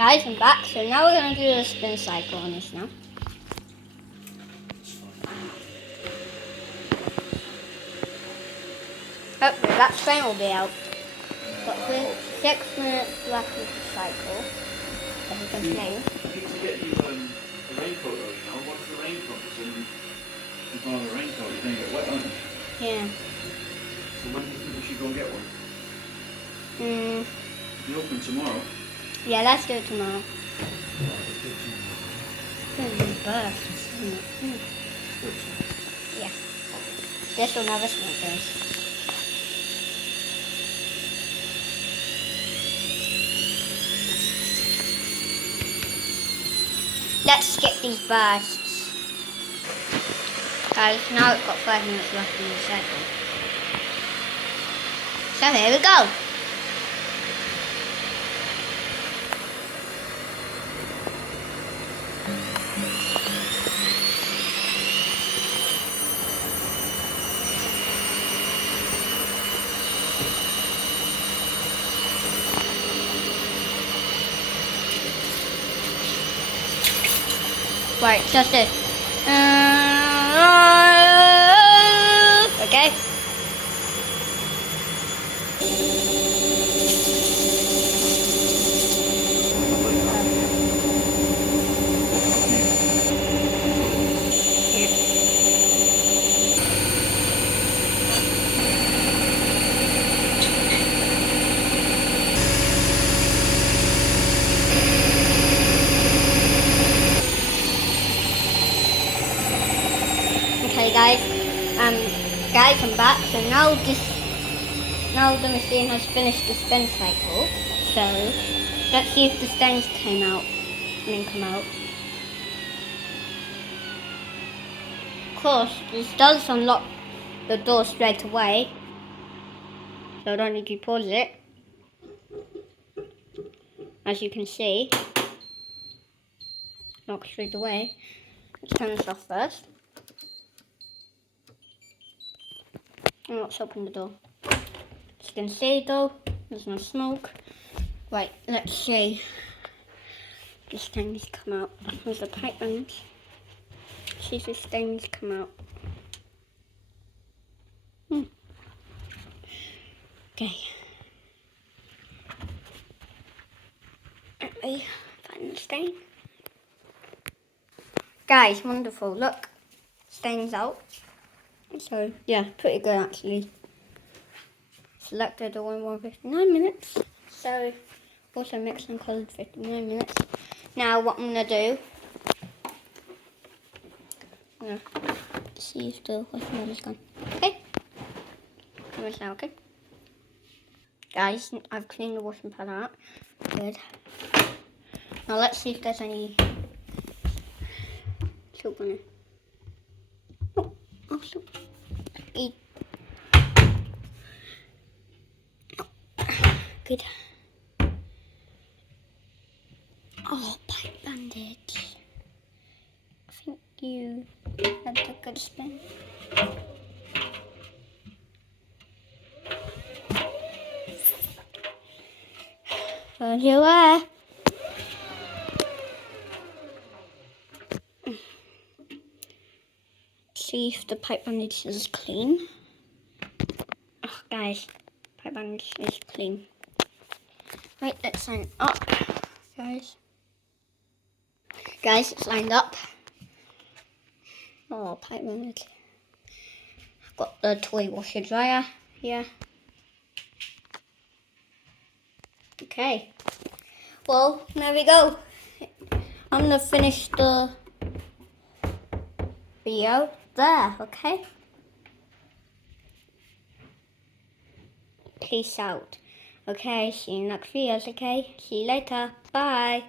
Guys, I'm back. So now we're going to do a spin cycle on this now. Hopefully that strain will be out. Got 6 minutes left of the cycle. As you can see. I need to get you a raincoat though, you know. Once the rain comes and you buy the raincoat, you're going to get wet, aren't you? Yeah. So when do you think we should go and get one? You open tomorrow? Yeah, let's do it tomorrow. Let's do it tomorrow. It's going to be bursts, isn't it? Let's do it tomorrow. Yeah. This will never smoke those. Let's skip these bursts. Guys, now we've got 5 minutes left in the cycle. So here we go. Right, just this. Okay. Okay, guys, I'm back. So now the machine has finished the spin cycle. So let's see if the stains come out. Of course, this does unlock the door straight away, so I don't need to pause it. As you can see, lock straight away. Let's turn this off first. And let's open the door. As you can see though, there's no smoke. Right, let's see. The stains come out. There's the pipe ends. See if the stains come out. Okay. Let me find the stain. Guys, wonderful. Look, stains out. So yeah, pretty good actually. Selected the 1:59 minutes. So also mixed and coloured 59 minutes. Now what I'm gonna do, I'm gonna see if the watermelon's gone. Okay. It's now okay. Guys, I've cleaned the washing pad out. Good. Now let's see if there's any soap on it. Oh, soap. Good. Oh, pipe bandage. I think you had a good spin. There you are. See if the pipe bandage is clean. Oh, guys, pipe bandage is clean. Right, let's line up, guys. Guys, it's lined up. Oh, pipe bandage. I've got the toy washer dryer here. Okay. Well, there we go. I'm gonna finish the video there, okay? Peace out. Okay, see you next videos, okay? See you later. Bye.